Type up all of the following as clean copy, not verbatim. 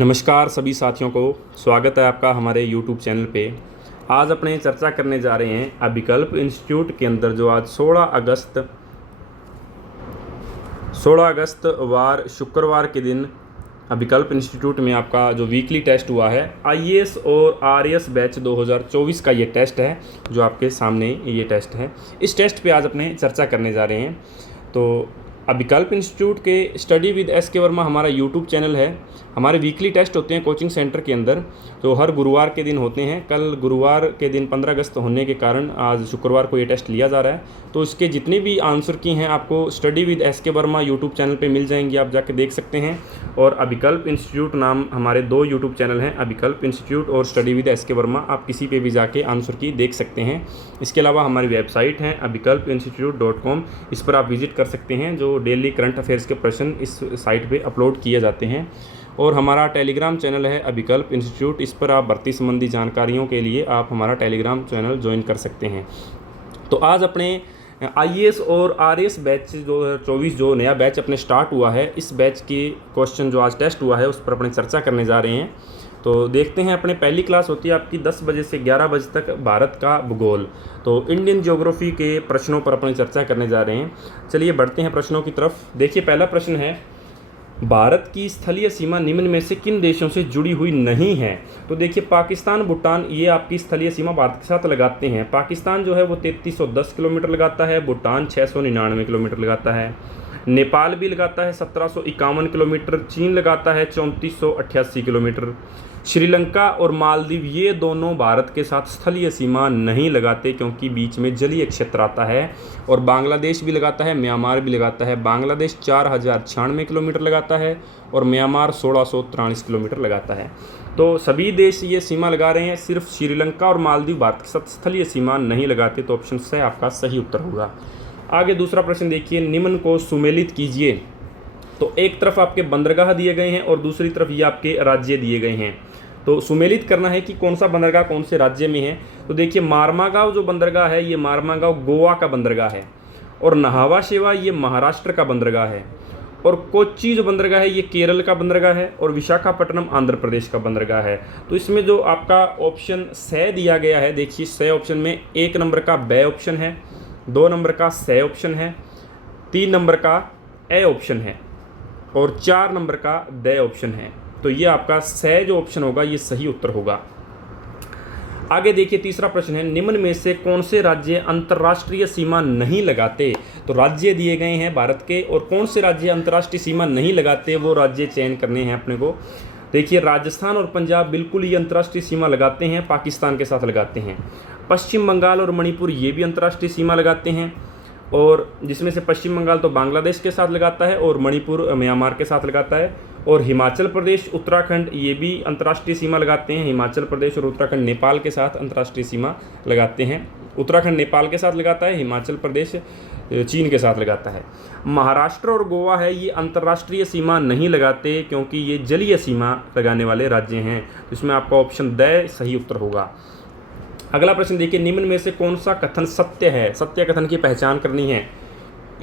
नमस्कार सभी साथियों को, स्वागत है आपका हमारे YouTube चैनल पे। आज अपने चर्चा करने जा रहे हैं अभिकल्प इंस्टीट्यूट के अंदर जो आज 16 अगस्त वार शुक्रवार के दिन अभिकल्प इंस्टीट्यूट में आपका जो वीकली टेस्ट हुआ है IAS और RAS बैच 2024 का ये टेस्ट है, जो आपके सामने ये टेस्ट है। इस टेस्ट पे आज अपने चर्चा करने जा रहे हैं। तो अभिकल्प इंस्टीट्यूट के स्टडी विद SK वर्मा हमारा YouTube चैनल है। हमारे वीकली टेस्ट होते हैं कोचिंग सेंटर के अंदर, जो हर गुरुवार के दिन होते हैं। कल गुरुवार के दिन 15 अगस्त होने के कारण आज शुक्रवार को ये टेस्ट लिया जा रहा है। तो इसके जितने भी आंसर की हैं आपको study with SK Verma YouTube channel पे मिल जाएंगी, आप जाके देख सकते हैं। और अभिकल्प इंस्टीट्यूट नाम हमारे 2 YouTube चैनल हैं, अभिकल्प इंस्टीट्यूट और स्टडी विद SK वर्मा। आप किसी पे भी जाके आंसर की देख सकते हैं। इसके अलावा हमारी वेबसाइट है abhikalpinstitute.com, इस पर आप विजिट कर सकते हैं। जो डेली करंट अफेयर्स के प्रश्न इस साइट पे अपलोड किए जाते हैं। और हमारा टेलीग्राम चैनल है अभिकल्प इंस्टीट्यूट, इस पर आप भर्ती संबंधी जानकारियों के लिए आप हमारा टेलीग्राम चैनल ज्वाइन कर सकते हैं। तो आज अपने IAS और RAS बैच 2024 जो नया बैच अपने स्टार्ट हुआ है, इस बैच की क्वेश्चन जो आज टेस्ट हुआ है उस पर अपने चर्चा करने जा रहे हैं। तो देखते हैं, अपने पहली क्लास होती है आपकी 10 बजे से 11 बजे तक भारत का भूगोल। तो इंडियन ज्योग्राफी के प्रश्नों पर अपनी चर्चा करने जा रहे हैं। चलिए बढ़ते हैं प्रश्नों की तरफ। देखिए, पहला प्रश्न है, भारत की स्थलीय सीमा निम्न में से किन देशों से जुड़ी हुई नहीं है? तो देखिए, पाकिस्तान, भूटान, ये आपकी स्थलीय सीमा भारत के साथ लगाते हैं। पाकिस्तान जो है वो 3310 किलोमीटर लगाता है, भूटान 699 किलोमीटर लगाता है, नेपाल भी लगाता है 1751 किलोमीटर, चीन लगाता है 3488 किलोमीटर, श्रीलंका और मालदीव ये दोनों भारत के साथ स्थलीय सीमा नहीं लगाते क्योंकि बीच में जलीय क्षेत्र आता है। और बांग्लादेश भी लगाता है, म्यांमार भी लगाता है। बांग्लादेश 4096 किलोमीटर लगाता है और म्यांमार 1643 किलोमीटर लगाता है। तो सभी देश ये सीमा लगा रहे हैं, सिर्फ श्रीलंका और मालदीव भारत के साथ स्थलीय सीमा नहीं लगाते। तो ऑप्शन से आपका सही उत्तर होगा। आगे दूसरा प्रश्न देखिए, निम्न को सुमेलित कीजिए। तो एक तरफ आपके बंदरगाह दिए गए हैं और दूसरी तरफ ये आपके राज्य दिए गए हैं। तो सुमेलित करना है कि कौन सा बंदरगाह कौन से राज्य में है। तो देखिए, मारमागांव जो बंदरगाह है, ये मारमागांव गोवा का बंदरगाह है, और नहावा शेवा ये महाराष्ट्र का बंदरगाह है, और कोच्चि जो बंदरगाह है ये केरल का बंदरगाह है, और विशाखापट्टनम आंध्र प्रदेश का बंदरगाह है। तो इसमें जो आपका ऑप्शन स दिया गया है, देखिए स ऑप्शन में 1 नंबर का ब ऑप्शन है, 2 नंबर का स ऑप्शन है, 3 नंबर का ए ऑप्शन है, और 4 नंबर का द ऑप्शन है। तो ये आपका स जो ऑप्शन होगा ये सही उत्तर होगा। आगे देखिए, तीसरा प्रश्न है, निम्न में से कौन से राज्य अंतर्राष्ट्रीय सीमा नहीं लगाते? तो राज्य दिए गए हैं भारत के, और कौन से राज्य अंतर्राष्ट्रीय सीमा नहीं लगाते वो राज्य चयन करने हैं अपने को। देखिए, राजस्थान और पंजाब बिल्कुल ये अंतर्राष्ट्रीय सीमा लगाते हैं, पाकिस्तान के साथ लगाते हैं। पश्चिम बंगाल और मणिपुर ये भी अंतर्राष्ट्रीय सीमा लगाते हैं, और जिसमें से पश्चिम बंगाल तो बांग्लादेश के साथ लगाता है और मणिपुर म्यांमार के साथ लगाता है। और हिमाचल प्रदेश, उत्तराखंड ये भी अंतर्राष्ट्रीय सीमा लगाते हैं। हिमाचल प्रदेश और उत्तराखंड नेपाल के साथ अंतर्राष्ट्रीय सीमा लगाते हैं। उत्तराखंड नेपाल के साथ लगाता है, हिमाचल प्रदेश चीन के साथ लगाता है। महाराष्ट्र और गोवा है ये अंतर्राष्ट्रीय सीमा नहीं लगाते क्योंकि ये जलीय सीमा लगाने वाले राज्य हैं। इसमें आपका ऑप्शन द सही उत्तर होगा। अगला प्रश्न देखिए, निम्न में से कौन सा कथन सत्य है? सत्य कथन की पहचान करनी है।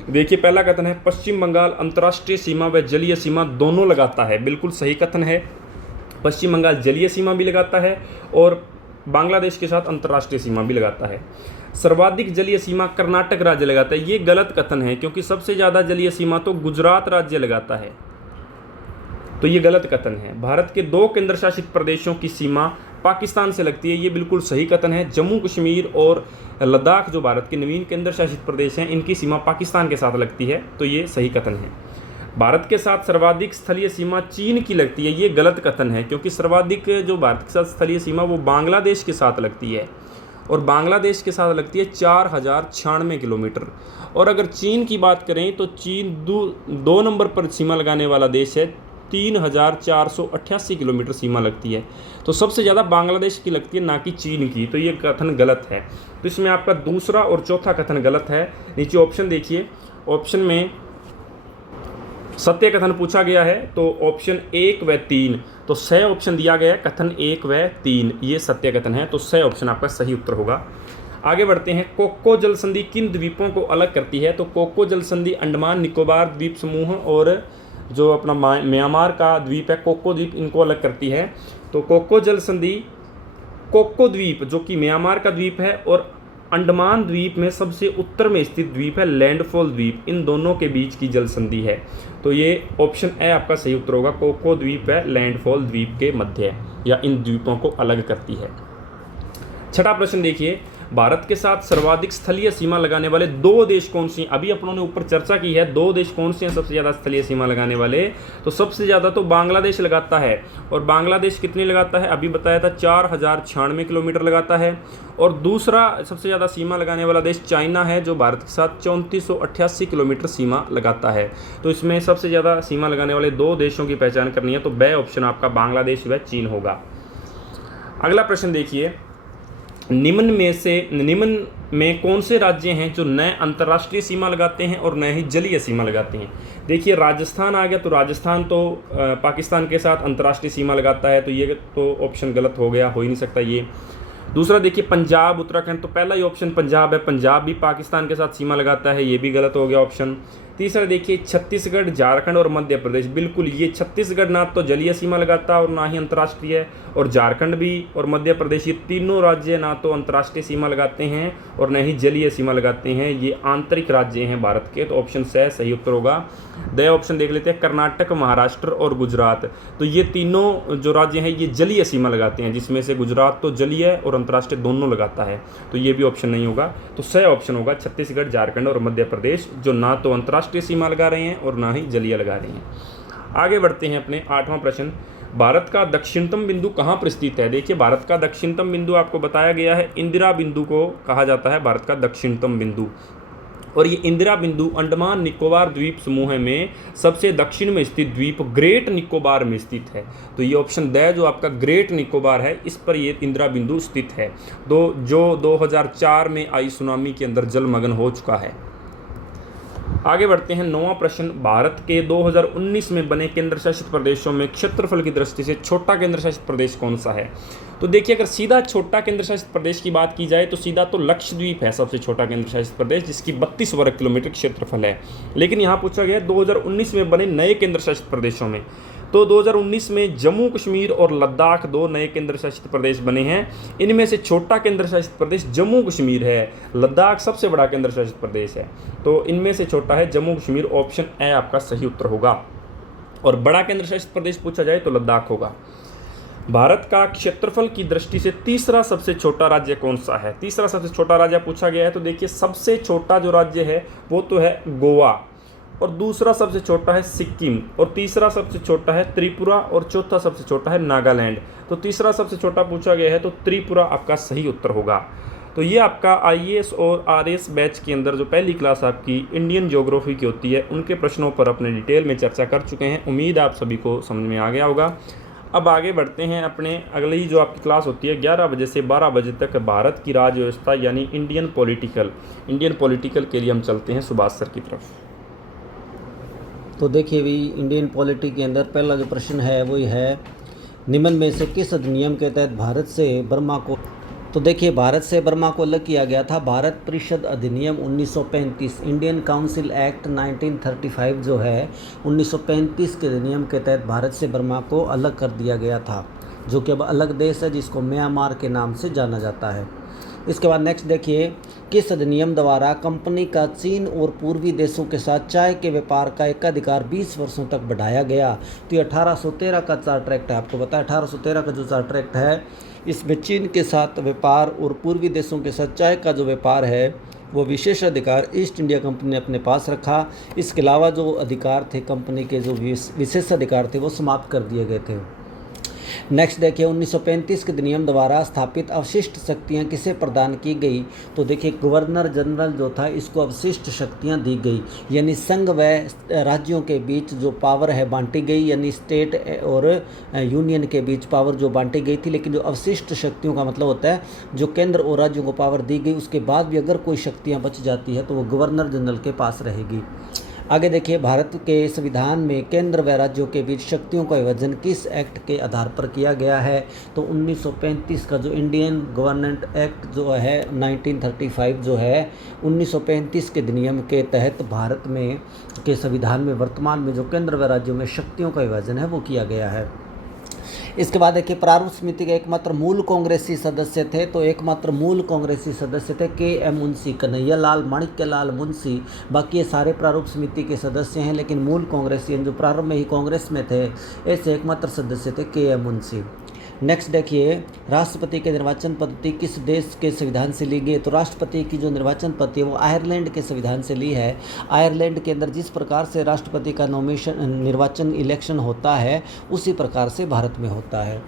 देखिए, पहला कथन है, पश्चिम बंगाल अंतर्राष्ट्रीय सीमा व जलीय सीमा दोनों लगाता है। बिल्कुल सही कथन है। पश्चिम बंगाल जलीय सीमा भी लगाता है और बांग्लादेश के साथ अंतर्राष्ट्रीय सीमा भी लगाता है। सर्वाधिक जलीय सीमा कर्नाटक राज्य लगाता है, ये गलत कथन है क्योंकि सबसे ज़्यादा जलीय सीमा तो गुजरात राज्य लगाता है। तो ये गलत कथन है। भारत के 2 केंद्र शासित प्रदेशों की सीमा पाकिस्तान से लगती है, ये बिल्कुल सही कथन है। जम्मू कश्मीर और लद्दाख जो भारत के नवीन केंद्र शासित प्रदेश हैं, इनकी सीमा पाकिस्तान के साथ लगती है। तो ये सही कथन है। भारत के साथ सर्वाधिक स्थलीय सीमा चीन की लगती है, ये गलत कथन है क्योंकि सर्वाधिक जो भारत के साथ स्थलीय सीमा वो बांग्लादेश के साथ लगती है, और बांग्लादेश के साथ लगती है 4096 किलोमीटर। और अगर चीन की बात करें तो चीन 2 नंबर पर सीमा लगाने वाला देश है, 3488 किलोमीटर सीमा लगती है। तो सबसे ज़्यादा बांग्लादेश की लगती है, ना कि चीन की। तो ये कथन गलत है। तो इसमें आपका दूसरा और चौथा कथन गलत है। नीचे ऑप्शन देखिए, ऑप्शन में सत्य कथन पूछा गया है तो ऑप्शन 1 व 3, तो स ऑप्शन दिया गया है, कथन 1 व 3 ये सत्य कथन है। तो स ऑप्शन आपका सही उत्तर होगा। आगे बढ़ते हैं, कोको जल संधि किन द्वीपों को अलग करती है? तो कोको जल संधि अंडमान निकोबार द्वीप समूह और जो अपना म्यांमार का द्वीप है कोको द्वीप, इनको अलग करती है। तो कोको जल संधि कोको द्वीप जो कि म्यांमार का द्वीप है और अंडमान द्वीप में सबसे उत्तर में स्थित द्वीप है लैंडफॉल द्वीप, इन दोनों के बीच की जल संधि है। तो ये ऑप्शन ए आपका सही उत्तर होगा, कोको द्वीप है लैंडफॉल द्वीप के मध्य या इन द्वीपों को अलग करती है। छठा प्रश्न देखिए, भारत के साथ सर्वाधिक स्थलीय सीमा लगाने वाले दो देश कौन से हैं? अभी अपनों ने ऊपर चर्चा की है, दो देश कौन से हैं सबसे ज़्यादा स्थलीय सीमा लगाने वाले? तो सबसे ज़्यादा तो बांग्लादेश लगाता है। और बांग्लादेश कितनी लगाता है? अभी बताया था 4096 किलोमीटर लगाता है। और दूसरा सबसे ज़्यादा सीमा लगाने वाला देश चाइना है, जो भारत के साथ 3488 किलोमीटर सीमा लगाता है। तो इसमें सबसे ज़्यादा सीमा लगाने वाले दो देशों की पहचान करनी है, तो बे ऑप्शन आपका बांग्लादेश व चीन होगा। अगला प्रश्न देखिए, निम्न में कौन से राज्य हैं जो नए अंतर्राष्ट्रीय सीमा लगाते हैं और नए ही जलीय सीमा लगाते हैं? देखिए राजस्थान आ गया, तो राजस्थान तो पाकिस्तान के साथ अंतर्राष्ट्रीय सीमा लगाता है, तो ये तो ऑप्शन गलत हो गया, हो ही नहीं सकता ये। दूसरा देखिए पंजाब उत्तराखंड, तो पहला ही ऑप्शन पंजाब है, पंजाब भी पाकिस्तान के साथ सीमा लगाता है, ये भी गलत हो गया ऑप्शन। तीसरा देखिए छत्तीसगढ़, झारखंड और मध्य प्रदेश, बिल्कुल ये छत्तीसगढ़ ना तो जलीय सीमा लगाता और ना ही अंतर्राष्ट्रीय, और झारखंड भी और मध्य प्रदेश ये तीनों राज्य ना तो अंतर्राष्ट्रीय सीमा लगाते हैं और न ही जलीय सीमा लगाते हैं, ये आंतरिक राज्य हैं भारत के। तो ऑप्शन से सही उत्तर होगा। द ऑप्शन देख लेते हैं, कर्नाटक, महाराष्ट्र और गुजरात, तो ये तीनों जो राज्य हैं ये जलीय सीमा लगाते हैं, जिसमें से गुजरात तो जलीय और अंतर्राष्ट्रीय दोनों लगाता है, तो ये भी ऑप्शन नहीं होगा। तो सही ऑप्शन होगा छत्तीसगढ़, झारखंड और मध्य प्रदेश, जो ना तो अंतर्राष्ट्रीय सीमा लगा रहे हैं और ना ही जलीय लगा रहे हैं। आगे बढ़ते हैं अपने आठवां प्रश्न, भारत का दक्षिणतम बिंदु कहाँ पर स्थित है? देखिए भारत का दक्षिणतम बिंदु आपको बताया गया है, इंदिरा बिंदु को कहा जाता है भारत का दक्षिणतम बिंदु। और ये इंदिरा बिंदु अंडमान निकोबार द्वीप समूह में सबसे दक्षिण में स्थित द्वीप ग्रेट निकोबार में स्थित है। तो ये ऑप्शन द जो आपका ग्रेट निकोबार है, इस पर ये इंदिरा बिंदु स्थित है, जो 2004 में आई सुनामी के अंदर जलमग्न हो चुका है। आगे बढ़ते हैं, नौवां प्रश्न, भारत के 2019 में बने केंद्र शासित प्रदेशों में क्षेत्रफल की दृष्टि से छोटा केंद्र शासित प्रदेश कौन सा है? तो देखिए अगर सीधा छोटा केंद्र शासित प्रदेश की बात की जाए तो सीधा तो लक्षद्वीप है सबसे छोटा केंद्र शासित प्रदेश, जिसकी 32 वर्ग किलोमीटर क्षेत्रफल है। लेकिन यहाँ पूछा गया 2019 में बने नए केंद्र शासित प्रदेशों में, तो 2019 में जम्मू कश्मीर और लद्दाख दो नए केंद्र शासित प्रदेश बने हैं। इनमें से छोटा केंद्र शासित प्रदेश जम्मू कश्मीर है, लद्दाख सबसे बड़ा केंद्र शासित प्रदेश है, तो इनमें से छोटा है जम्मू कश्मीर, ऑप्शन ए आपका सही उत्तर होगा। और बड़ा केंद्र शासित प्रदेश पूछा जाए तो लद्दाख होगा। भारत का क्षेत्रफल की दृष्टि से तीसरा सबसे छोटा राज्य कौन सा है? तीसरा सबसे छोटा राज्य पूछा गया है, तो देखिए सबसे छोटा जो राज्य है वो तो है गोवा, और दूसरा सबसे छोटा है सिक्किम, और तीसरा सबसे छोटा है त्रिपुरा, और चौथा सबसे छोटा है नागालैंड। तो तीसरा सबसे छोटा पूछा गया है तो त्रिपुरा आपका सही उत्तर होगा। तो ये आपका आईएएस और आरएएस बैच के अंदर जो पहली क्लास आपकी इंडियन ज्योग्राफी की होती है, उनके प्रश्नों पर अपने डिटेल में चर्चा कर चुके हैं। उम्मीद आप सभी को समझ में आ गया होगा। अब आगे बढ़ते हैं अपने अगली जो आपकी क्लास होती है 11 बजे से 12 बजे तक, भारत की राज्य व्यवस्था यानी इंडियन पॉलिटिकल के लिए हम चलते हैं सुभाष सर की तरफ। तो देखिए भी इंडियन पॉलिटी के अंदर पहला जो प्रश्न है वो है, निम्न में से किस अधिनियम के तहत भारत से बर्मा को, तो देखिए भारत से बर्मा को अलग किया गया था भारत परिषद अधिनियम 1935, इंडियन काउंसिल एक्ट 1935 जो है 1935 के अधिनियम के तहत भारत से बर्मा को अलग कर दिया गया था, जो कि अब अलग देश है जिसको म्यांमार के नाम से जाना जाता है। इसके बाद नेक्स्ट देखिए, किस अधिनियम द्वारा कंपनी का चीन और पूर्वी देशों के साथ चाय के व्यापार का एकाधिकार 20 वर्षों तक बढ़ाया गया? तो ये 1813 का चार्टर एक्ट है। आपको पता है 1813 का जो चार्टर एक्ट है, इसमें चीन के साथ व्यापार और पूर्वी देशों के साथ चाय का जो व्यापार है वो विशेषाधिकार ईस्ट इंडिया कंपनी ने अपने पास रखा। इसके अलावा जो अधिकार थे कंपनी के, जो विशेषाधिकार थे, वो समाप्त कर दिए गए थे। नेक्स्ट देखिए, 1935 के अधिनियम द्वारा स्थापित अवशिष्ट शक्तियां किसे प्रदान की गई? तो देखिए गवर्नर जनरल जो था इसको अवशिष्ट शक्तियां दी गई, यानी संघ व राज्यों के बीच जो पावर है बांटी गई, यानी स्टेट और यूनियन के बीच पावर जो बांटी गई थी। लेकिन जो अवशिष्ट शक्तियों का मतलब होता है जो केंद्र और राज्यों को पावर दी गई, उसके बाद भी अगर कोई शक्तियाँ बच जाती है तो वो गवर्नर जनरल के पास रहेगी। आगे देखिए, भारत के संविधान में केंद्र व राज्यों के बीच शक्तियों का विभाजन किस एक्ट के आधार पर किया गया है? तो 1935 का जो इंडियन गवर्नमेंट एक्ट जो है 1935 जो है 1935 के अधिनियम के तहत भारत में के संविधान में वर्तमान में जो केंद्र व राज्यों में शक्तियों का विभाजन है वो किया गया है। इसके बाद देखिए, प्रारूप समिति के एकमात्र मूल कांग्रेसी सदस्य थे, तो एकमात्र मूल कांग्रेसी सदस्य थे के.एम. मुंशी, कन्हैया लाल, माणिक्य लाल मुंशी। बाकी ये सारे प्रारूप समिति के सदस्य हैं, लेकिन मूल कांग्रेसी जो प्रारंभ में ही कांग्रेस में थे ऐसे एकमात्र सदस्य थे के.एम. मुंशी। नेक्स्ट देखिए, राष्ट्रपति के निर्वाचन पद्धति किस देश के संविधान से ली गई? तो राष्ट्रपति की जो निर्वाचन पद्धति है वो आयरलैंड के संविधान से ली है। आयरलैंड के अंदर जिस प्रकार से राष्ट्रपति का निर्वाचन इलेक्शन होता है उसी प्रकार से भारत में होता है।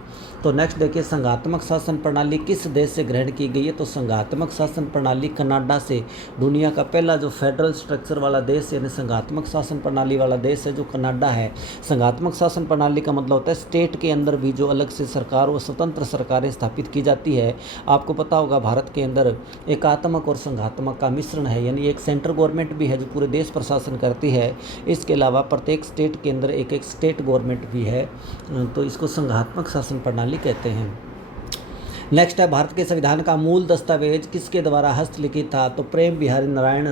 तो नेक्स्ट देखिए, संघात्मक शासन प्रणाली किस देश से ग्रहण की गई है? तो संघात्मक शासन प्रणाली कनाडा से। दुनिया का पहला जो फेडरल स्ट्रक्चर वाला देश यानी संघात्मक शासन प्रणाली वाला देश है जो कनाडा है। संघात्मक शासन प्रणाली का मतलब होता है स्टेट के अंदर भी जो अलग से सरकार और स्वतंत्र सरकारें स्थापित की जाती है। आपको पता होगा भारत के अंदर एकात्मक और संघात्मक का मिश्रण है, यानी एक सेंट्रल गवर्नमेंट भी है जो पूरे देश पर शासन करती है। इसके अलावा प्रत्येक स्टेट के अंदर एक एक स्टेट गवर्नमेंट भी है, तो इसको संघात्मक शासन प्रणाली कहते हैं। नेक्स्ट है, भारत के संविधान का मूल दस्तावेज किसके द्वारा हस्तलिखित था? तो प्रेम बिहारी नारायण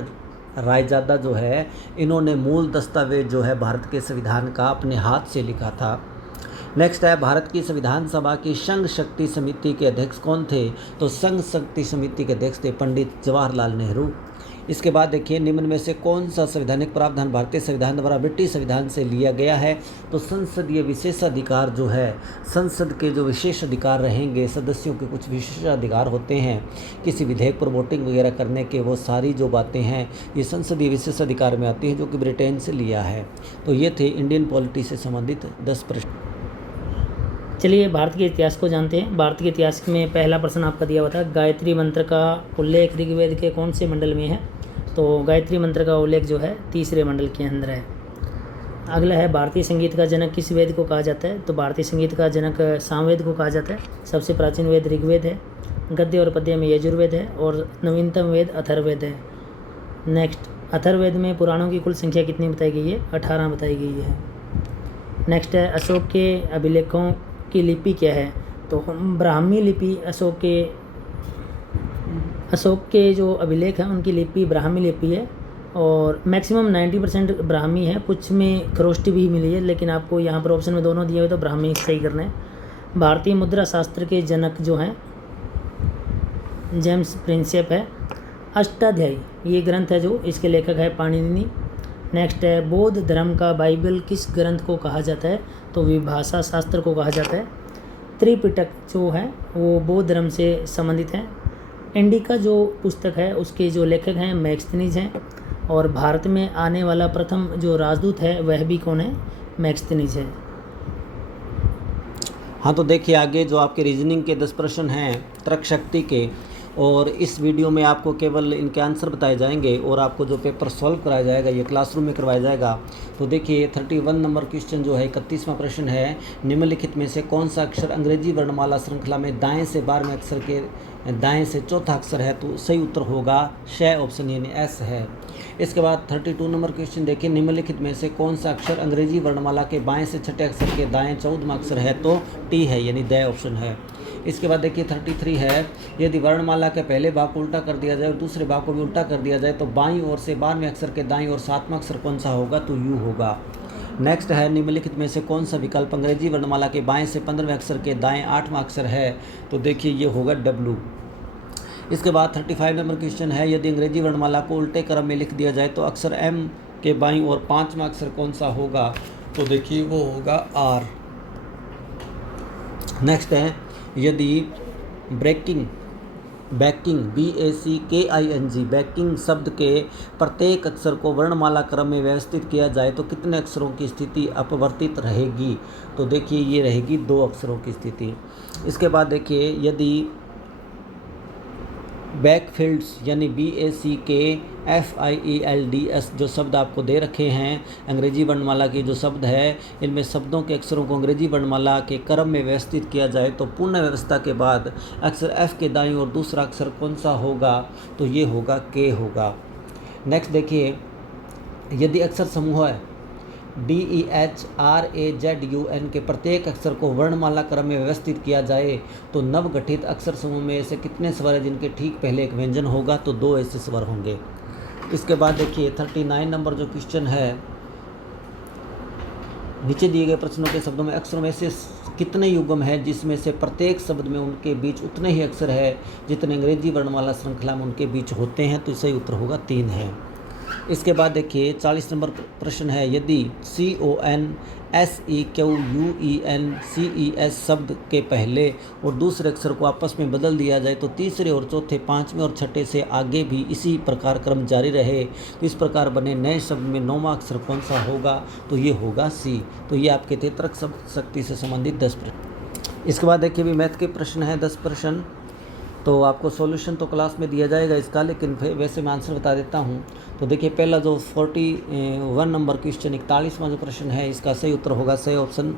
रायजादा जो है इन्होंने मूल दस्तावेज जो है भारत के संविधान का अपने हाथ से लिखा था। नेक्स्ट है, भारत की संविधान सभा की संघ शक्ति समिति के अध्यक्ष कौन थे? तो संघ शक्ति समिति के अध्यक्ष थे पंडित जवाहरलाल नेहरू। इसके बाद देखिए, निम्न में से कौन सा संवैधानिक प्रावधान भारतीय संविधान द्वारा ब्रिटिश संविधान से लिया गया है? तो संसदीय विशेषाधिकार जो है, संसद के जो विशेष अधिकार रहेंगे, सदस्यों के कुछ विशेष अधिकार होते हैं किसी विधेयक पर वोटिंग वगैरह करने के, वो सारी जो बातें हैं ये संसदीय विशेषाधिकार में आती है जो कि ब्रिटेन से लिया है। तो ये थे इंडियन पॉलिटी से संबंधित 10 प्रश्न। चलिए भारत के इतिहास को जानते हैं। भारत के इतिहास में पहला प्रश्न आपका दिया हुआ था, गायत्री मंत्र का उल्लेख ऋग्वेद के कौन से मंडल में है? तो गायत्री मंत्र का उल्लेख जो है 3रे मंडल के अंदर है। अगला है, भारतीय संगीत का जनक किस वेद को कहा जाता है? तो भारतीय संगीत का जनक सामवेद को कहा जाता है। सबसे प्राचीन वेद ऋग्वेद है, गद्य और पद्य में यजुर्वेद है और नवीनतम वेद अथर्ववेद है। नेक्स्ट, अथर्ववेद में पुराणों की कुल संख्या कितनी बताई गई है? 18 बताई गई है। नेक्स्ट है, अशोक के अभिलेखों की लिपि क्या है? तो ब्राह्मी लिपि अशोक के जो अभिलेख हैं उनकी लिपि ब्राह्मी लिपि है और मैक्सिमम 90% ब्राह्मी है, कुछ में खरोष्टी भी मिली है, लेकिन आपको यहाँ पर ऑप्शन में दोनों दिए हुए तो ब्राह्मी सही करना है। भारतीय मुद्रा शास्त्र के जनक जो हैं जेम्स प्रिंसेप है। अष्टाध्यायी ये ग्रंथ है जो इसके लेखक है पाणिनि। नेक्स्ट है, बौद्ध धर्म का बाइबल किस ग्रंथ को कहा जाता है? तो विभाषा शास्त्र को कहा जाता है। त्रिपिटक जो है वो बौद्ध धर्म से संबंधित है। इंडिका जो पुस्तक है उसके जो लेखक हैं मैक्सथनीज हैं और भारत में आने वाला प्रथम जो राजदूत है वह भी कौन है? मैक्सथनीज है। हाँ, तो देखिए आगे जो आपके रीजनिंग के 10 प्रश्न हैं तर्क शक्ति के, और इस वीडियो में आपको केवल इनके आंसर बताए जाएंगे और आपको जो पेपर सॉल्व कराया जाएगा ये क्लासरूम में करवाया जाएगा। तो देखिए 31 नंबर क्वेश्चन जो है 31वां प्रश्न है, निम्नलिखित में से कौन सा अक्षर अंग्रेजी वर्णमाला श्रृंखला में दाएं से 12वें अक्षर के दाएं से चौथा अक्षर है? तो सही उत्तर होगा श ऑप्शन यानी एस है। इसके बाद 32 नंबर क्वेश्चन देखिए, निम्नलिखित में से कौन सा अक्षर अंग्रेजी वर्णमाला के बाएं से छठे अक्षर के दाएं 14वां अक्षर है? तो टी है यानी द ऑप्शन है। इसके बाद देखिए 33 है, यदि वर्णमाला के पहले भाग को उल्टा कर दिया जाए और दूसरे भाग को भी उल्टा कर दिया जाए तो बाईं ओर से 12वें अक्षर के दाईं और 7वां अक्षर कौन सा होगा? तो यू होगा। नेक्स्ट है, निम्नलिखित में से कौन सा विकल्प अंग्रेजी वर्णमाला के बाएं से 15वें अक्षर के दाएं 8वां अक्षर है? तो देखिए ये होगा डब्लू। इसके बाद 35 नंबर क्वेश्चन है, यदि अंग्रेजी वर्णमाला को उल्टे क्रम में लिख दिया जाए तो अक्षर एम के बाईं और 5वां अक्षर कौन सा होगा? तो देखिए वो होगा आर। नेक्स्ट है, यदि बैकिंग BACKING बैकिंग शब्द के प्रत्येक अक्षर को वर्णमाला क्रम में व्यवस्थित किया जाए तो कितने अक्षरों की स्थिति अपवर्तित रहेगी? तो देखिए ये रहेगी 2 अक्षरों की स्थिति। इसके बाद देखिए, यदि बैकफील्ड्स यानी BACKFIELDS जो शब्द आपको दे रखे हैं अंग्रेजी वर्णमाला के जो शब्द है, इनमें शब्दों के अक्षरों को अंग्रेजी वर्णमाला के क्रम में व्यवस्थित किया जाए तो पूर्ण व्यवस्था के बाद अक्षर F के दाईं और दूसरा अक्षर कौन सा होगा? तो ये होगा K होगा। नेक्स्ट देखिए, यदि अक्षर समूह है DEHRAZUN के प्रत्येक अक्षर को वर्णमाला क्रम में व्यवस्थित किया जाए तो नवगठित अक्षर समूह में ऐसे कितने स्वर हैं जिनके ठीक पहले एक व्यंजन होगा? तो 2 ऐसे स्वर होंगे। इसके बाद देखिए 39 नंबर जो क्वेश्चन है, नीचे दिए गए प्रश्नों के शब्दों में अक्षरों में से कितने युग्म हैं जिसमें से प्रत्येक शब्द में उनके बीच उतने ही अक्षर है जितने अंग्रेजी वर्णमाला श्रृंखला में उनके बीच होते हैं? तो सही उत्तर होगा 3 है। इसके बाद देखिए 40 नंबर प्रश्न है, यदि CONSEQUENCES शब्द के पहले और दूसरे अक्षर को आपस में बदल दिया जाए तो तीसरे और चौथे, पांचवें और छठे से आगे भी इसी प्रकार क्रम जारी रहे तो इस प्रकार बने नए शब्द में 9वां अक्षर कौन सा होगा? तो ये होगा C। तो ये आपके थे तर्क शक्ति से संबंधित 10 प्रश्न। इसके बाद देखिए भी मैथ के प्रश्न हैं 10 प्रश्न। तो आपको सॉल्यूशन तो क्लास में दिया जाएगा इसका, लेकिन वैसे मैं आंसर बता देता हूँ। तो देखिए पहला जो 41 नंबर क्वेश्चन 41वां जो प्रश्न है, इसका सही उत्तर होगा सही ऑप्शन।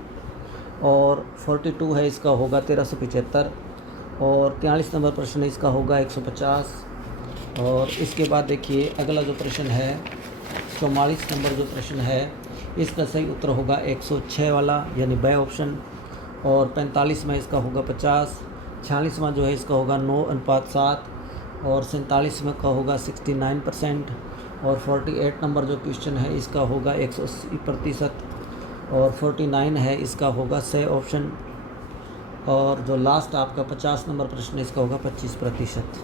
और 42 है, इसका होगा 1375। और 43 नंबर प्रश्न है, इसका होगा 150। और इसके बाद देखिए अगला जो प्रश्न है 44 नंबर जो प्रश्न है, इसका सही उत्तर होगा 106 वाला यानी बाय ऑप्शन। और 45 में इसका होगा 50। 46वां जो है इसका होगा 9:7। और 47 में का होगा 69%। और 48 नंबर जो क्वेश्चन है इसका होगा 180%। और 49 है, इसका होगा सही ऑप्शन। और जो लास्ट आपका 50 नंबर प्रश्न है, इसका होगा 25%।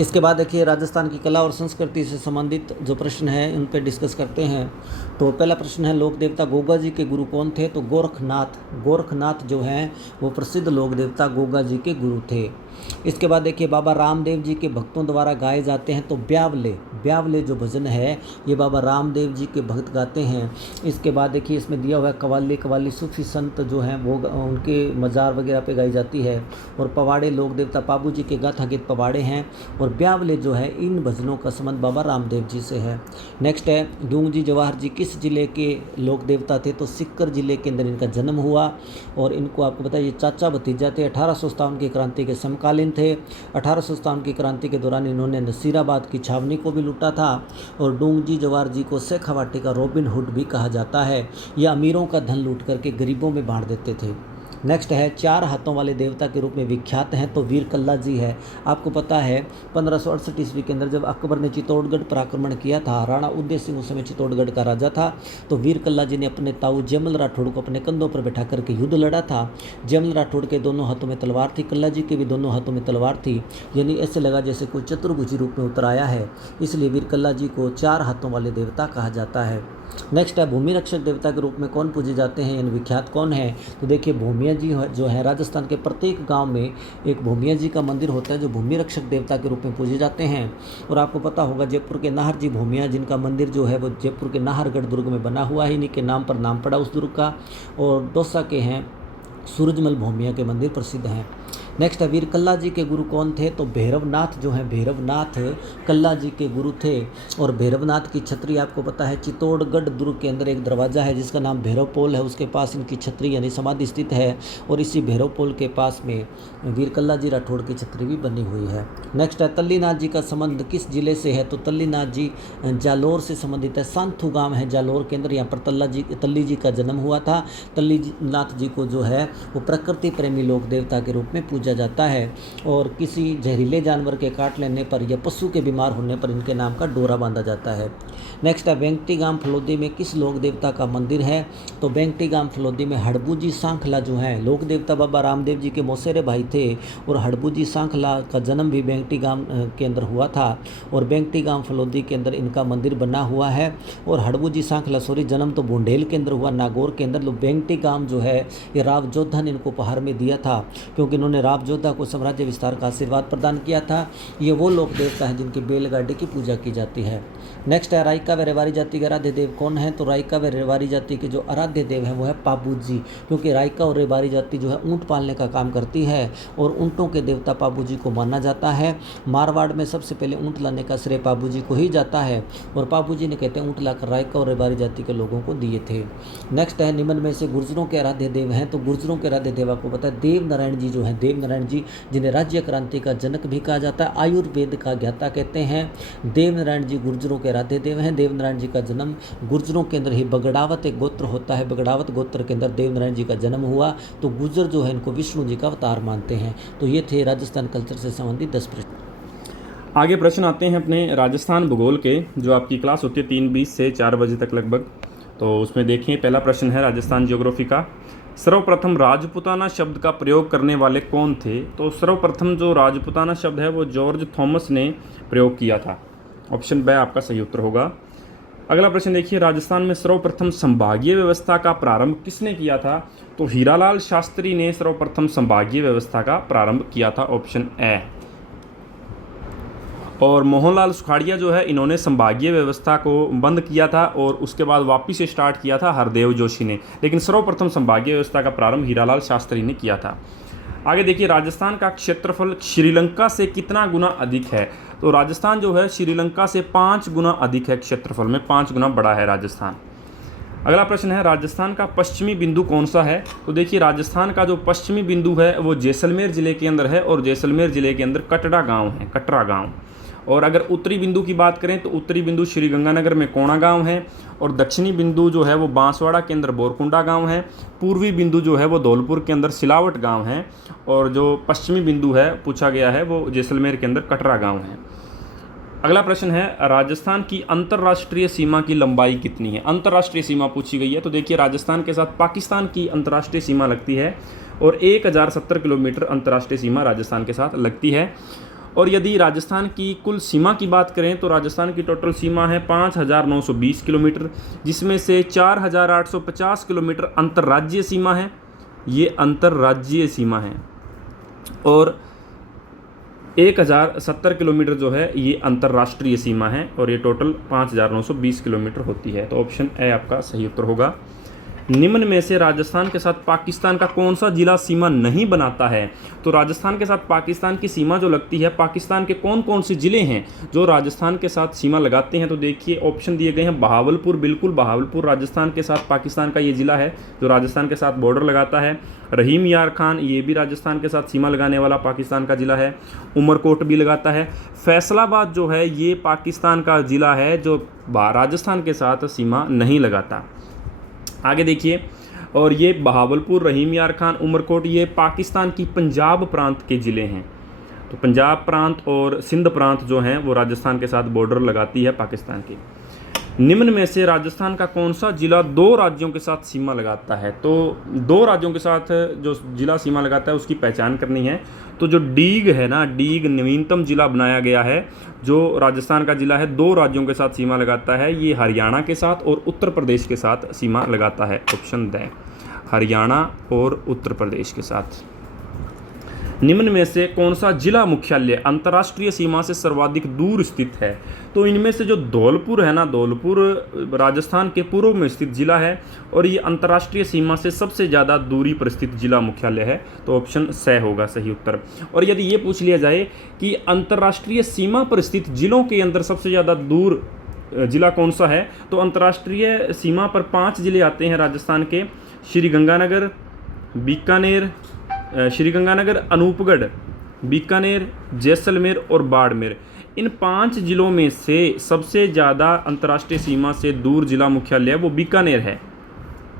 इसके बाद देखिए राजस्थान की कला और संस्कृति से संबंधित जो प्रश्न है उन पर डिस्कस करते हैं। तो पहला प्रश्न है, लोक देवता गोगा जी के गुरु कौन थे? तो गोरखनाथ जो हैं वो प्रसिद्ध लोक देवता गोगा जी के गुरु थे। इसके बाद देखिए बाबा रामदेव जी के भक्तों द्वारा गाए जाते हैं। तो ब्यावले जो भजन है ये बाबा रामदेव जी के भक्त गाते हैं। इसके बाद देखिए इसमें दिया हुआ है कव्वाली सूफी संत जो हैं वो उनके मज़ार वगैरह पे गाई जाती है। और पवाड़े लोक देवता पाबू जी के गाथा गीत पवाड़े हैं। और ब्यावले जो है इन भजनों का संबंध बाबा रामदेव जी से है। नेक्स्ट है, डूंग जी जवाहर जी किस जिले के लोक देवता थे? तो सिक्कर जिले के अंदर इनका जन्म हुआ। और इनको आपको बताइए चाचा भतीजा थे। 1857 की क्रांति के समकालीन थे। 1857 की क्रांति के दौरान इन्होंने नसीराबाद की छावनी को भी लूटा था। और डूंग जी जवाहर जी को शेखावाटी का रॉबिन हुड भी कहा जाता है। यह अमीरों का धन लूट करके गरीबों में बांट देते थे। नेक्स्ट है, 4 हाथों वाले देवता के रूप में विख्यात हैं। तो वीर कल्ला जी है। आपको पता है 1568 ईस्वी के अंदर जब अकबर ने चित्तौड़गढ़ पर आक्रमण किया था, राणा उदय सिंह उस समय चित्तौड़गढ़ का राजा था। तो वीर कल्ला जी ने अपने ताऊ जयमल राठौड़ को अपने कंधों पर बैठा करके युद्ध लड़ा था। जयमल राठौड़ के दोनों हाथों में तलवार थी, कल्ला जी के भी दोनों हाथों में तलवार थी। यानी ऐसे लगा जैसे कोई चतुर्भुजी रूप में उतर आया है, इसलिए वीर कल्ला जी को 4 हाथों वाले देवता कहा जाता है। नेक्स्ट है, भूमि रक्षक देवता के रूप में कौन पूजे जाते हैं, यानी विख्यात कौन है? तो देखिए भूमिया जी जो है, राजस्थान के प्रत्येक गांव में एक भूमिया जी का मंदिर होता है जो भूमि रक्षक देवता के रूप में पूजे जाते हैं। और आपको पता होगा जयपुर के नाहर जी भूमिया, जिनका मंदिर जो है वो जयपुर के नाहरगढ़ दुर्ग में बना हुआ है, इन्हीं के नाम पर नाम पड़ा उस दुर्ग का। और दौसा के हैं सूरजमल भूमिया के मंदिर प्रसिद्ध हैं। नेक्स्ट है, वीर कल्ला जी के गुरु कौन थे? तो भैरवनाथ जो हैं, भैरवनाथ कल्ला जी के गुरु थे। और भैरवनाथ की छतरी आपको पता है चित्तौड़गढ़ दुर्ग के अंदर एक दरवाज़ा है जिसका नाम भैरवपोल है, उसके पास इनकी छतरी यानी समाधि स्थित है। और इसी भैरवपोल के पास में वीर कल्ला जी राठौड़ की छतरी भी बनी हुई है। नेक्स्ट है, तल्लीनाथ जी का संबंध किस जिले से है? तो तल्लीनाथ जी जालोर से संबंधित है। सांथू गाँव है जालोर के अंदर, यहाँ पर तल्ली जी का जन्म हुआ था। तल्लीनाथ जी को जो है वो प्रकृति प्रेमी लोक देवता के रूप में पूजा जाता है। और किसी जहरीले जानवर के काट लेने पर या पशु के बीमार होने पर इनके नाम का डोरा बांधा जाता है। नेक्स्ट है, वेंकटीगाम फलोदी में किस लोक देवता का मंदिर है? तो वेंकटीगाम फलोदी में हड़बूजी सांखला जो है लोक देवता बाबा रामदेव जी के मौसेरे भाई थे। और हड़बूजी सांखला का जन्म भी वेंकटीगाम के अंदर हुआ था। और वेंकटीगाम फलोदी के अंदर इनका मंदिर बना हुआ है। और हड़बूजी सांखला जन्म तो बुंडेल के अंदर हुआ, नागौर के अंदर। वेंकटीगाम जो है ये राव जोधा ने इनको उपहार में दिया था, क्योंकि इन्होंने राव जोधा को साम्राज्य विस्तार का आशीर्वाद प्रदान किया था। ये वो लोक देवता हैं जिनकी बैलगाड़ी की पूजा की जाती है। नेक्स्ट है, रायका व रेवाड़ी जाति के आराध्य देव कौन है? तो रायका व रेवाड़ी जाति के जो आराध्य देव है वो है पाबू जी, क्योंकि रायका और रेवाड़ी जाति जो है ऊँट पालने का काम करती है और ऊँटों के देवता पाबू जी को माना जाता है। मारवाड़ में सबसे पहले ऊँट लाने का श्रेय पाबू जी को ही जाता है। और पाबू जी ने कहते हैं ऊँट लाकर रायका और रेवाड़ी जाति के लोगों को दिए थे। नेक्स्ट है, निम्न में से गुर्जरों के आराध्य देव हैं। तो गुर्जरों के आराध्य देव आपको पता है देव नारायण जी जो है, देव देवनारायण जी, जिन्हें राज्य क्रांति का जनक भी कहा जाता है, आयुर्वेद का ज्ञाता कहते हैं। देवनारायण जी गुर्जरों के आराध्य देव हैं। देवनारायण जी का जन्म गुर्जरों के अंदर ही बगड़ावत एक गोत्र होता है, बगड़ावत गोत्र के अंदर देवनारायण जी का जन्म हुआ। तो गुर्जर जो है इनको विष्णु जी का अवतार मानते हैं। तो ये थे राजस्थान कल्चर से संबंधित 10 प्रश्न। आगे प्रश्न आते हैं अपने राजस्थान भूगोल के, जो आपकी क्लास होती है 3:20 से 4 बजे तक लगभग। तो उसमें देखिए पहला प्रश्न है राजस्थान ज्योग्राफी का। सर्वप्रथम राजपूताना शब्द का प्रयोग करने वाले कौन थे? तो सर्वप्रथम जो राजपूताना शब्द है वो जॉर्ज थॉमस ने प्रयोग किया था। ऑप्शन ब आपका सही उत्तर होगा। अगला प्रश्न देखिए, राजस्थान में सर्वप्रथम संभागीय व्यवस्था का प्रारंभ किसने किया था? तो हीरालाल शास्त्री ने सर्वप्रथम संभागीय व्यवस्था का प्रारंभ किया था। Option A. और मोहनलाल सुखाड़िया जो है इन्होंने संभागीय व्यवस्था को बंद किया था और उसके बाद वापिस स्टार्ट किया था हरदेव जोशी ने, लेकिन सर्वप्रथम संभागीय व्यवस्था का प्रारंभ हीरालाल शास्त्री ने किया था। आगे देखिए, राजस्थान का क्षेत्रफल श्रीलंका से कितना गुना अधिक है? तो राजस्थान जो है श्रीलंका से 5 गुना अधिक है, क्षेत्रफल में 5 गुना बड़ा है राजस्थान। अगला प्रश्न है, राजस्थान का पश्चिमी बिंदु कौन सा है? तो देखिए राजस्थान का जो पश्चिमी बिंदु है वो जैसलमेर जिले के अंदर है, और जैसलमेर जिले के अंदर कटरा गाँव है, कटरा गाँव। और अगर उत्तरी बिंदु की बात करें तो उत्तरी बिंदु श्रीगंगानगर में कोणा गांव है, और दक्षिणी बिंदु जो है वो बांसवाड़ा के अंदर बोरकुंडा गांव है, पूर्वी बिंदु जो है वो धौलपुर के अंदर सिलावट गांव है, और जो पश्चिमी बिंदु है पूछा गया है वो जैसलमेर के अंदर कटरा गांव है। अगला प्रश्न है, राजस्थान की अंतर्राष्ट्रीय सीमा की लंबाई कितनी है? अंतर्राष्ट्रीय सीमा पूछी गई है। तो देखिए राजस्थान के साथ पाकिस्तान की अंतर्राष्ट्रीय सीमा लगती है, और 1070 किलोमीटर अंतर्राष्ट्रीय सीमा राजस्थान के साथ लगती है। और यदि राजस्थान की कुल सीमा की बात करें तो राजस्थान की टोटल सीमा है 5920 किलोमीटर, जिसमें से 4850 किलोमीटर अंतर्राज्यीय सीमा है, ये अंतर्राज्यीय सीमा है, और 1070 किलोमीटर जो है ये अंतर्राष्ट्रीय सीमा है, और ये टोटल 5920 किलोमीटर होती है। तो ऑप्शन ए आपका सही उत्तर होगा। निम्न में से राजस्थान के साथ पाकिस्तान का कौन सा जिला सीमा नहीं बनाता है? तो राजस्थान के साथ पाकिस्तान की सीमा जो लगती है, पाकिस्तान के कौन कौन से ज़िले हैं जो राजस्थान के साथ सीमा लगाते हैं? तो देखिए ऑप्शन दिए गए हैं। बहावलपुर, बिल्कुल बहावलपुर राजस्थान के साथ पाकिस्तान का ये ज़िला है जो राजस्थान के साथ बॉर्डर लगाता है। रहीम यार खान, ये भी राजस्थान के साथ सीमा लगाने वाला पाकिस्तान का ज़िला है। उमरकोट भी लगाता है। फैसलाबाद जो है ये पाकिस्तान का ज़िला है जो राजस्थान के साथ सीमा नहीं लगाता। आगे देखिए, और ये बहावलपुर, रहीम यार खान, उमरकोट ये पाकिस्तान की पंजाब प्रांत के ज़िले हैं। तो पंजाब प्रांत और सिंध प्रांत जो हैं वो राजस्थान के साथ बॉर्डर लगाती है पाकिस्तान की। निम्न में से राजस्थान का कौन सा जिला 2 राज्यों के साथ सीमा लगाता है? तो 2 राज्यों के साथ जो जिला सीमा लगाता है उसकी पहचान करनी है। तो जो डीग है ना, डीग नवीनतम जिला बनाया गया है जो राजस्थान का जिला है, 2 राज्यों के साथ सीमा लगाता है। ये हरियाणा के साथ और उत्तर प्रदेश के साथ सीमा लगाता है। ऑप्शन द, हरियाणा और उत्तर प्रदेश के साथ। निम्न में से कौन सा जिला मुख्यालय अंतर्राष्ट्रीय सीमा से सर्वाधिक दूर स्थित है? तो इनमें से जो धौलपुर है ना, धौलपुर राजस्थान के पूर्व में स्थित जिला है, और ये अंतर्राष्ट्रीय सीमा से सबसे ज़्यादा दूरी पर स्थित जिला मुख्यालय है। तो ऑप्शन स होगा सही उत्तर। और यदि ये पूछ लिया जाए कि अंतर्राष्ट्रीय सीमा पर स्थित जिलों के अंदर सबसे ज़्यादा दूर जिला कौन सा है, तो अंतर्राष्ट्रीय सीमा पर 5 जिले आते हैं राजस्थान के। श्रीगंगानगर, बीकानेर, श्रीगंगानगर, अनूपगढ़, बीकानेर, जैसलमेर और बाड़मेर। इन 5 जिलों में से सबसे ज़्यादा अंतर्राष्ट्रीय सीमा से दूर जिला मुख्यालय वो बीकानेर है,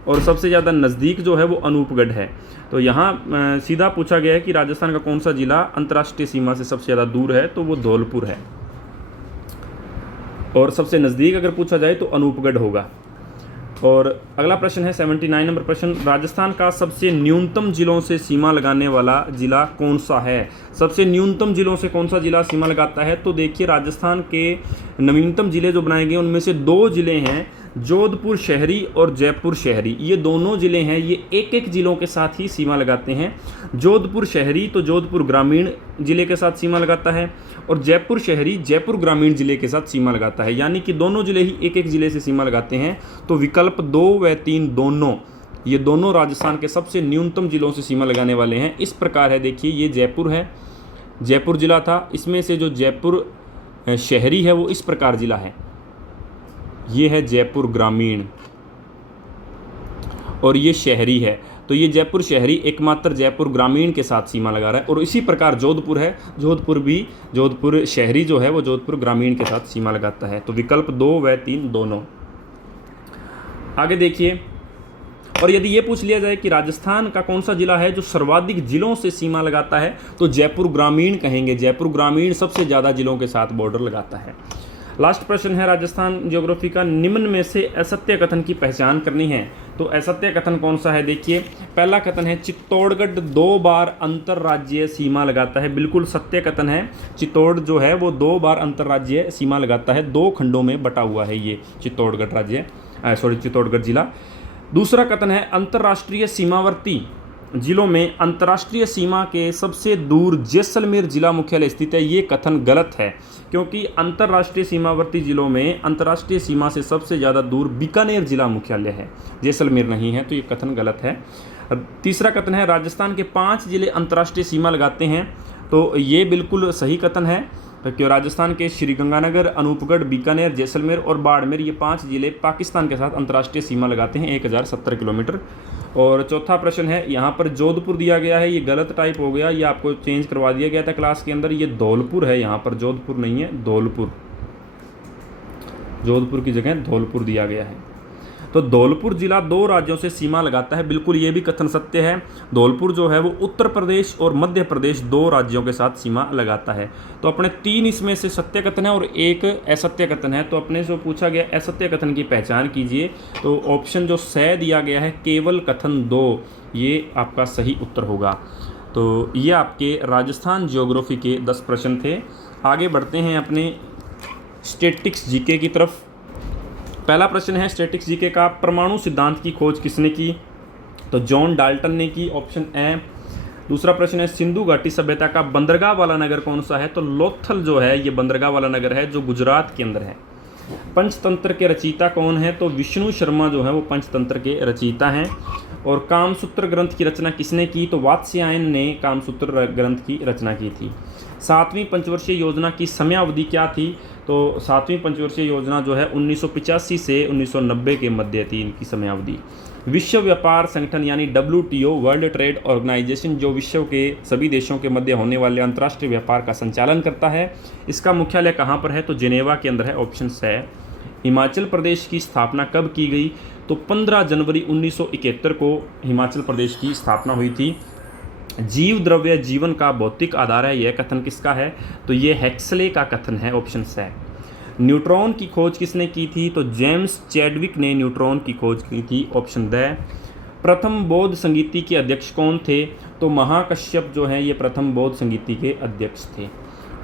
और सबसे ज़्यादा नज़दीक जो है वो अनूपगढ़ है। तो यहाँ सीधा पूछा गया है कि राजस्थान का कौन सा जिला अंतर्राष्ट्रीय सीमा से सबसे ज़्यादा दूर है, तो वो धौलपुर है, और सबसे नज़दीक अगर पूछा जाए तो अनूपगढ़ होगा। और अगला प्रश्न है 79 नंबर प्रश्न, राजस्थान का सबसे न्यूनतम जिलों से सीमा लगाने वाला जिला कौन सा है? सबसे न्यूनतम जिलों से कौन सा जिला सीमा लगाता है? तो देखिए राजस्थान के नवीनतम जिले जो बनाए गए उनमें से 2 जिले हैं, जोधपुर शहरी और जयपुर शहरी। ये दोनों ज़िले हैं, ये एक ज़िलों के साथ ही सीमा लगाते हैं। जोधपुर शहरी तो जोधपुर ग्रामीण ज़िले के साथ सीमा लगाता है, और जयपुर शहरी जयपुर ग्रामीण ज़िले के साथ सीमा लगाता है, यानी कि दोनों ज़िले ही एक ज़िले से सीमा लगाते हैं। तो विकल्प 2 व 3 दोनों, ये दोनों राजस्थान के सबसे न्यूनतम ज़िलों से सीमा लगाने वाले हैं। इस प्रकार है, देखिए ये जयपुर है, जयपुर ज़िला था, इसमें से जो जयपुर शहरी है वो इस प्रकार ज़िला है, ये है जयपुर ग्रामीण, और ये शहरी है। तो ये जयपुर शहरी एकमात्र जयपुर ग्रामीण के साथ सीमा लगा रहा है। और इसी प्रकार जोधपुर है, जोधपुर शहरी जो है वो जोधपुर ग्रामीण के साथ सीमा लगाता है। तो विकल्प 2 व 3 दोनों। आगे देखिए, और यदि ये पूछ लिया जाए कि राजस्थान का कौन सा जिला है जो सर्वाधिक जिलों से सीमा लगाता है, तो जयपुर ग्रामीण कहेंगे। जयपुर ग्रामीण सबसे ज़्यादा जिलों के साथ बॉर्डर लगाता है। लास्ट प्रश्न है राजस्थान ज्योग्राफी का, निम्न में से असत्य कथन की पहचान करनी है। तो असत्य कथन कौन सा है? देखिए, पहला कथन है चित्तौड़गढ़ 2 बार अंतर्राज्यीय सीमा लगाता है। बिल्कुल सत्य कथन है। चित्तौड़ जो है वो 2 बार अंतर्राज्यीय सीमा लगाता है। 2 खंडों में बटा हुआ है ये चित्तौड़गढ़ जिला। दूसरा कथन है अंतर्राष्ट्रीय सीमावर्ती जिलों में अंतर्राष्ट्रीय सीमा के सबसे दूर जैसलमेर जिला मुख्यालय स्थित है। ये कथन गलत है, क्योंकि अंतर्राष्ट्रीय सीमावर्ती जिलों में अंतर्राष्ट्रीय सीमा से सबसे ज़्यादा दूर बीकानेर जिला मुख्यालय है, जैसलमेर नहीं है। तो ये कथन गलत है। तीसरा कथन है राजस्थान के 5 जिले अंतर्राष्ट्रीय सीमा लगाते हैं। तो ये बिल्कुल सही कथन है, क्योंकि राजस्थान के श्रीगंगानगर, अनूपगढ़, बीकानेर, जैसलमेर और बाड़मेर, ये 5 जिले पाकिस्तान के साथ अंतर्राष्ट्रीय सीमा लगाते हैं 1070 किलोमीटर। और चौथा प्रश्न है, यहाँ पर जोधपुर दिया गया है, ये गलत टाइप हो गया, ये आपको चेंज करवा दिया गया था क्लास के अंदर। ये धौलपुर है, यहाँ पर जोधपुर नहीं है, धौलपुर। जोधपुर की जगह धौलपुर दिया गया है। तो धौलपुर जिला 2 राज्यों से सीमा लगाता है। बिल्कुल ये भी कथन सत्य है। धौलपुर जो है वो उत्तर प्रदेश और मध्य प्रदेश 2 राज्यों के साथ सीमा लगाता है। तो अपने 3 इसमें से सत्य कथन है और 1 असत्य कथन है। तो अपने से पूछा गया असत्य कथन की पहचान कीजिए। तो ऑप्शन जो स दिया गया है केवल कथन 2, ये आपका सही उत्तर होगा। तो ये आपके राजस्थान ज्योग्राफी के 10 प्रश्न थे। आगे बढ़ते हैं अपने स्टैटिक्स जीके की तरफ। पहला प्रश्न है स्टैटिक्स जीके का, परमाणु सिद्धांत की खोज किसने की? तो जॉन डाल्टन ने की, ऑप्शन ए। दूसरा प्रश्न है सिंधु घाटी सभ्यता का बंदरगाह वाला नगर कौन सा है? तो लोथल जो है ये बंदरगाह वाला नगर है, जो गुजरात के अंदर है। पंचतंत्र के रचयिता कौन है? तो विष्णु शर्मा जो है वो पंचतंत्र के रचयिता हैं। और कामसूत्र ग्रंथ की रचना किसने की? तो वात्स्यायन ने कामसूत्र ग्रंथ की रचना की थी। 7वीं पंचवर्षीय योजना की समयावधि क्या थी? तो 7वीं पंचवर्षीय योजना जो है 1985 से 1990 के मध्य थी इनकी समयावधि। विश्व व्यापार संगठन यानी WTO, वर्ल्ड ट्रेड ऑर्गेनाइजेशन, जो विश्व के सभी देशों के मध्य होने वाले अंतर्राष्ट्रीय व्यापार का संचालन करता है, इसका मुख्यालय कहाँ पर है? तो जेनेवा के अंदर है, ऑप्शन है। हिमाचल प्रदेश की स्थापना कब की गई? तो 15 जनवरी 1971 को हिमाचल प्रदेश की स्थापना हुई थी। जीव द्रव्य जीवन का भौतिक आधार है, यह कथन किसका है? तो ये हेक्सले का कथन है, ऑप्शन है। न्यूट्रॉन की खोज किसने की थी? तो जेम्स चैडविक ने न्यूट्रॉन की खोज की थी, ऑप्शन द। प्रथम बौद्ध संगीति के अध्यक्ष कौन थे? तो महाकश्यप जो है ये प्रथम बौद्ध संगीति के अध्यक्ष थे।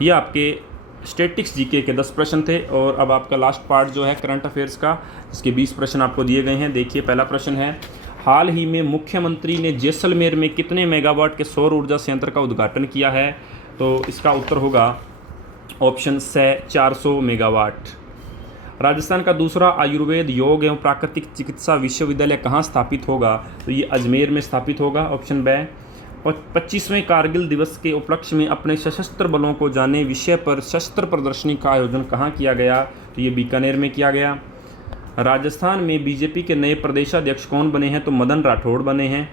ये आपके स्टैटिक्स जीके के 10 प्रश्न थे। और अब आपका लास्ट पार्ट जो है करंट अफेयर्स का, इसके 20 प्रश्न आपको दिए गए हैं। देखिए, पहला प्रश्न है, हाल ही में मुख्यमंत्री ने जैसलमेर में कितने मेगावाट के सौर ऊर्जा संयंत्र का उद्घाटन किया है? तो इसका उत्तर होगा ऑप्शन से 400 मेगावाट। राजस्थान का दूसरा आयुर्वेद, योग एवं प्राकृतिक चिकित्सा विश्वविद्यालय कहाँ स्थापित होगा? तो ये अजमेर में स्थापित होगा, ऑप्शन ब। 25वें कारगिल दिवस के उपलक्ष्य में अपने सशस्त्र बलों को जाने विषय पर शस्त्र प्रदर्शनी का आयोजन कहाँ किया गया? तो ये बीकानेर में किया गया। राजस्थान में बीजेपी के नए प्रदेशाध्यक्ष कौन बने हैं? तो मदन राठौड़ बने हैं।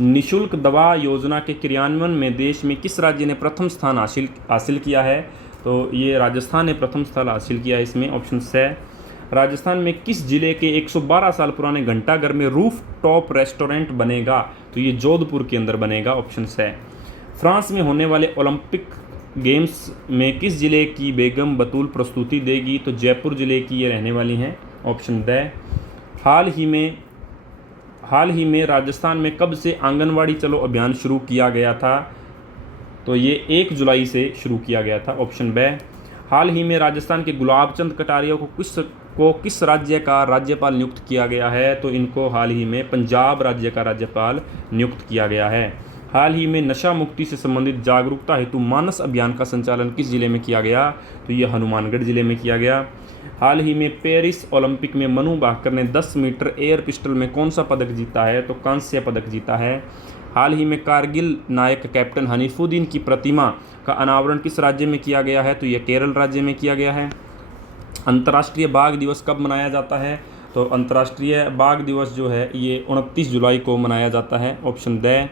निःशुल्क दवा योजना के क्रियान्वयन में देश में किस राज्य ने प्रथम स्थान हासिल किया है? तो ये राजस्थान ने प्रथम स्थान हासिल किया है, इसमें ऑप्शन है। राजस्थान में किस जिले के 112 साल पुराने घंटाघर में रूफ टॉप रेस्टोरेंट बनेगा? तो ये जोधपुर के अंदर बनेगा, ऑप्शन है। फ्रांस में होने वाले ओलंपिक गेम्स में किस जिले की बेगम बतूल प्रस्तुति देगी? तो जयपुर जिले की ये रहने वाली हैं, ऑप्शन द। हाल ही में राजस्थान में कब से आंगनवाड़ी चलो अभियान शुरू किया गया था? तो ये 1 जुलाई से शुरू किया गया था, ऑप्शन ब। हाल ही में राजस्थान के गुलाबचंद कटारिया को किस राज्य का राज्यपाल नियुक्त किया गया है? तो इनको हाल ही में पंजाब राज्य का राज्यपाल नियुक्त किया गया है। हाल ही में नशा मुक्ति से संबंधित जागरूकता हेतु मानस अभियान का संचालन किस जिले में किया गया? तो ये हनुमानगढ़ जिले में किया गया। हाल ही में पेरिस ओलंपिक में मनु भाकर ने 10 मीटर एयर पिस्टल में कौन सा पदक जीता है? तो कांस्य पदक जीता है। हाल ही में कारगिल नायक कैप्टन हनीफुद्दीन की प्रतिमा का अनावरण किस राज्य में किया गया है? तो यह केरल राज्य में किया गया है। अंतर्राष्ट्रीय बाघ दिवस कब मनाया जाता है? तो अंतर्राष्ट्रीय बाघ दिवस जो है ये 29 जुलाई को मनाया जाता है, ऑप्शन द।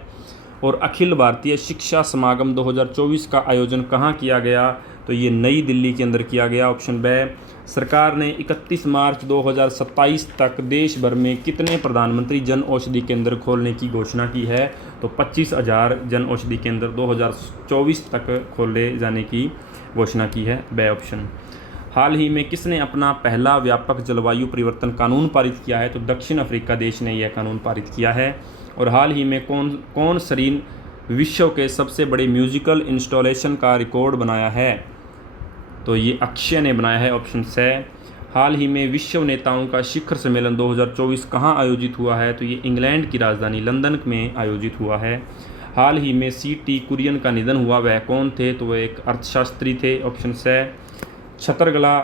और अखिल भारतीय शिक्षा समागम 2024 का आयोजन कहाँ किया गया, तो ये नई दिल्ली के अंदर किया गया, ऑप्शन ब। सरकार ने 31 मार्च 2027 तक देश भर में कितने प्रधानमंत्री जन औषधि केंद्र खोलने की घोषणा की है, तो 25,000 जन औषधि केंद्र 2024 तक खोले जाने की घोषणा की है, ब ऑप्शन। हाल ही में किसने अपना पहला व्यापक जलवायु परिवर्तन कानून पारित किया है, तो दक्षिण अफ्रीका देश ने यह कानून पारित किया है। और हाल ही में कौन सरीन विश्व के सबसे बड़े म्यूजिकल इंस्टॉलेशन का रिकॉर्ड बनाया है, तो ये अक्षय ने बनाया है, ऑप्शन स। हाल ही में विश्व नेताओं का शिखर सम्मेलन 2024 कहाँ आयोजित हुआ है, तो ये इंग्लैंड की राजधानी लंदन में आयोजित हुआ है। हाल ही में C.T. कुरियन का निधन हुआ, वह कौन थे, तो वह एक अर्थशास्त्री थे, ऑप्शन स। छतरगला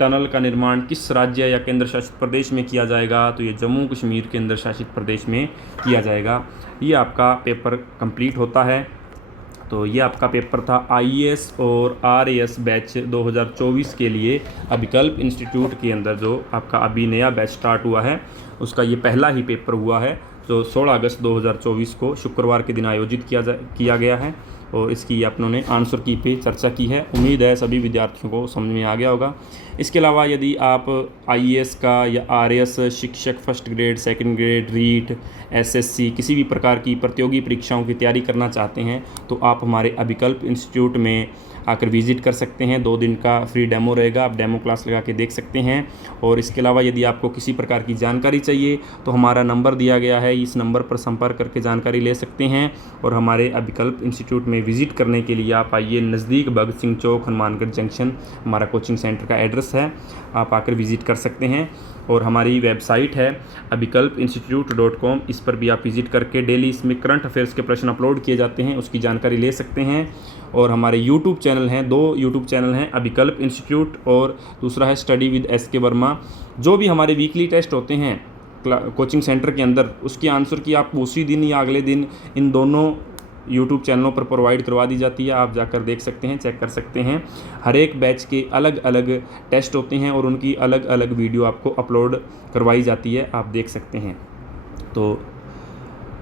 टनल का निर्माण किस राज्य या केंद्र शासित प्रदेश में किया जाएगा, तो ये जम्मू कश्मीर केंद्र शासित प्रदेश में किया जाएगा। ये आपका पेपर कंप्लीट होता है। तो ये आपका पेपर था IAS और RAS बैच 2024 के लिए अभिकल्प इंस्टीट्यूट के अंदर जो आपका अभी नया बैच स्टार्ट हुआ है, उसका ये पहला ही पेपर हुआ है जो 16 अगस्त 2024 को शुक्रवार के दिन आयोजित किया गया है। और इसकी आपने आंसर की पे चर्चा की है। उम्मीद है सभी विद्यार्थियों को समझ में आ गया होगा। इसके अलावा यदि आप IAS का या RAS शिक्षक first grade, second grade, REET, SSC किसी भी प्रकार की प्रतियोगी परीक्षाओं की तैयारी करना चाहते हैं तो आप हमारे अभिकल्प इंस्टीट्यूट में आकर विज़िट कर सकते हैं। 2 दिन का फ्री डेमो रहेगा, आप डेमो क्लास लगा के देख सकते हैं। और इसके अलावा यदि आपको किसी प्रकार की जानकारी चाहिए तो हमारा नंबर दिया गया है, इस नंबर पर संपर्क करके जानकारी ले सकते हैं। और हमारे अभिकल्प इंस्टीट्यूट में विज़िट करने के लिए आप आइए, नज़दीक भगत सिंह चौक, हनुमानगढ़ जंक्शन हमारा कोचिंग सेंटर का एड्रेस है, आप आकर विज़िट कर सकते हैं। और हमारी वेबसाइट है abhikalpinstitute.com, इस पर भी आप विज़िट करके डेली इसमें करंट अफेयर्स के प्रश्न अपलोड किए जाते हैं, उसकी जानकारी ले सकते हैं। और हमारे यूट्यूब चैनल हैं, 2 यूट्यूब चैनल हैं, अभिकल्प इंस्टीट्यूट और दूसरा है स्टडी विद SK वर्मा। जो भी हमारे वीकली टेस्ट होते हैं कोचिंग सेंटर के अंदर, उसकी आंसर की आप उसी दिन या अगले दिन इन दोनों यूट्यूब चैनलों पर प्रोवाइड करवा दी जाती है। आप जाकर देख सकते हैं, चेक कर सकते हैं। हर एक बैच के अलग अलग टेस्ट होते हैं और उनकी अलग अलग वीडियो आपको अपलोड करवाई जाती है, आप देख सकते हैं। तो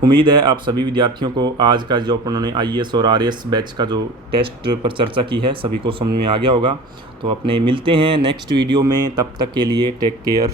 उम्मीद है आप सभी विद्यार्थियों को आज का जो उन्होंने IAS और RAS बैच का जो टेस्ट पर चर्चा की है सभी को समझ में आ गया होगा। तो अपने मिलते हैं नेक्स्ट वीडियो में, तब तक के लिए टेक केयर।